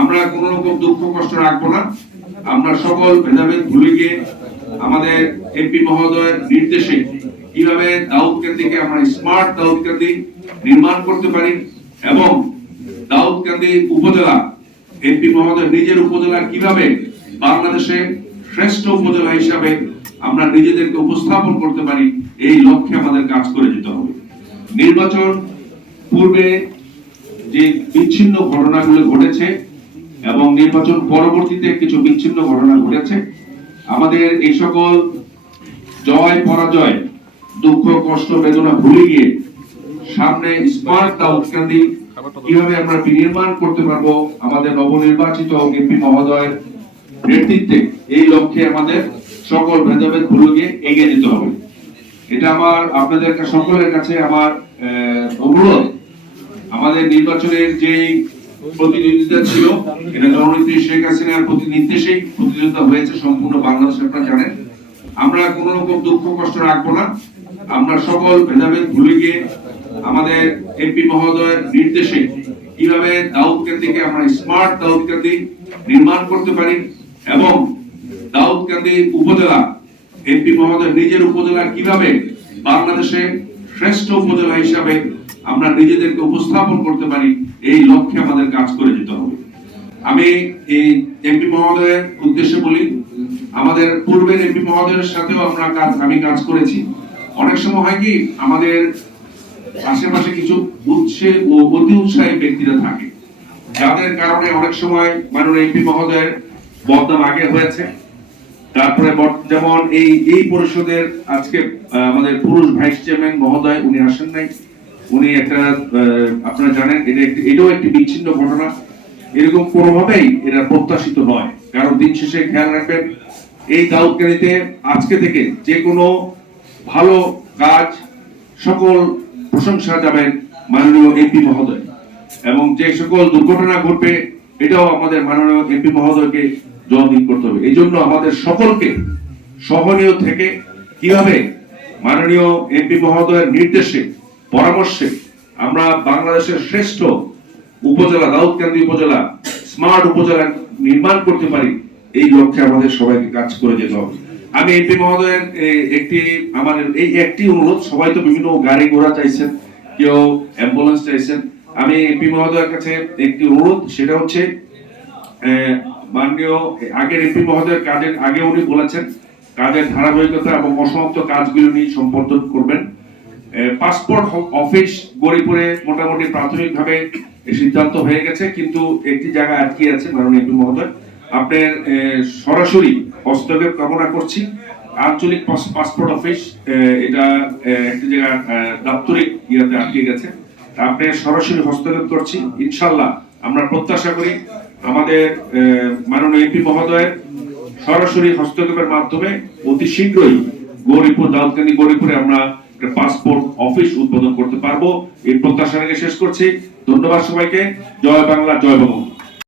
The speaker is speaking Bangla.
আমরা কোন রকম দুঃখ কষ্ট রাখবো না। আমরা সকল ভেদাভেদ ভুলে গিয়ে আমাদের এমপি মহোদয়ের নির্দেশে কিভাবে দাউদকান্দিকে আমরা স্মার্ট দাউদকান্দি নির্মাণ করতে পারি এবং দাউদকান্দি উপজেলা এমপি মহোদয় নিজের উপজেলা কিভাবে বাংলাদেশে শ্রেষ্ঠ উপজেলা হিসাবে আমরা নিজেদেরকে উপস্থাপন করতে পারি, এই লক্ষ্যে আমাদের কাজ করে যেতে হবে। নির্বাচন পূর্বে যে বিচ্ছিন্ন ঘটনাগুলো ঘটেছে এবং নির্বাচন পরবর্তীতে কিছু বিচ্ছিন্ন ঘটনা ঘটেছে, আমাদের এই সকল জয় পরাজয় দুঃখ কষ্ট বেদনা ভুলে গিয়ে সামনে স্মার্ট দাউদকান্দি কিভাবে আমরা বিনির্মাণ করতে পারবো আমাদের নবনির্বাচিত এমপি মহোদয়ের নেতৃত্বে, এই লক্ষ্যে আমাদের সকল ভেদাভেদ ভুলে গিয়ে এগিয়ে যেতে হবে। এটা আমার আপনাদের সকলের কাছে আমার অনুরোধ। আমাদের নির্বাচনের যে প্রতিদ্বন্দ্বিতা ছিল, এটা জননেত্রী শেখ হাসিনার প্রতি নির্দেশেই প্রতিদ্বন্দ্বিতা হয়েছে সম্পূর্ণ বাংলাদেশ, আপনারা জানেন। আমরা কোন রকম দুঃখ কষ্ট রাখবো না। আমরা সকল ভেদাভেদ ভুলে গিয়ে আমাদের এমপি মহোদয়ের নির্দেশে কিভাবে দাউদকান্দিকে আমরা স্মার্ট দাউদকান্দি নির্মাণ করতে পারি এবং দাউদকান্দি উপজেলা এমপি মহোদয় নিজের উপজেলা কিভাবে বাংলাদেশে শ্রেষ্ঠ উপজেলা হিসাবে আমরা নিজেদেরকে উপস্থাপন করতে পারি, এই লক্ষ্যে আমাদের কাজ করে যেতে হবে। আমি এই এমপি মহোদয়ের উদ্দেশ্যে বলি, আমাদের পূর্বের এমপি মহোদয়ের সাথেও আমি কাজ করেছি। অনেক সময় হয় কি, আমাদের আশেপাশে কিছু অতি উৎসাহী ব্যক্তিরা থাকে, যাদের কারণে অনেক সময় মাননীয় এমপি মহোদয়ের বদনাম আগে হয়েছে। তারপরে যেমন এই পরিষদের আজকে আমাদের পুরুষ ভাইস চেয়ারম্যান মহোদয় উনি আসেন নাই। উনি একটা আপনারা জানেন, এটাও একটি বিচ্ছিন্ন ঘটনা। এরকম কোনোভাবেই এটা প্রত্যাশিত নয়, কারণ দিন শেষে খেয়াল রাখবেন, এই দাউদকান্দিতে আজকে থেকে যে কোনো ভালো কাজ সকল প্রশংসা যাবেন মাননীয় এমপি মহোদয়, এবং যে সকল দুর্ঘটনা ঘটবে এটাও আমাদের মাননীয় এমপি মহোদয়কে জবাবদিহি করতে হবে। এই জন্য আমাদের সকলকে সহনীয় থেকে কিভাবে মাননীয় এমপি মহোদয়ের নির্দেশে পরামর্শে আমরা বাংলাদেশের শ্রেষ্ঠ উপজেলা দাউদকান্দি উপজেলা স্মার্ট উপজেলা নির্মাণ করতে পারি, এই লক্ষ্যে আমাদের সবাইকে কাজ করে যেতে হবে। আমি এমপি মহোদয়ের আমাদের একটি অনুরোধ, সবাই তো বিভিন্ন গাড়ি ঘোড়া চাইছেন, কেউ অ্যাম্বুলেন্স চাইছেন। আমি এমপি মহোদয়ের কাছে একটি অনুরোধ, সেটা হচ্ছে মাননীয় আগের এমপি মহোদয়ের কাজের আগে উনি বলেছেন কাজের ধারাবাহিকতা এবং অসমাপ্ত কাজগুলো নিয়ে সম্পাদন করবেন। পাসপোর্ট অফিস গরিপুরে মোটামুটি প্রাথমিকভাবে সিদ্ধান্ত হয়ে গেছে, কিন্তু একটি জায়গা আটকে আছে। মাননীয় এমপি মহোদয়, আপনার সরাসরি হস্তক্ষেপ কামনা করছি। আঞ্চলিক পাসপোর্ট অফিস এটা একটি জায়গা দাপ্তরিক ইয়াতে আটকে গেছে, আপনি সরাসরি হস্তক্ষেপ করছি। ইনশাল্লাহ আমরা প্রত্যাশা করি আমাদের মাননীয় এমপি মহোদয়ের সরাসরি হস্তক্ষেপের মাধ্যমে অতি শীঘ্রই দাউদকান্দি গরিপুরে আমরা পাসপোর্ট অফিস উদ্বোধন করতে পারবো, এই প্রত্যাশা রেখে শেষ করছি। ধন্যবাদ সবাইকে। জয় বাংলা, জয় বঙ্গবন্ধু।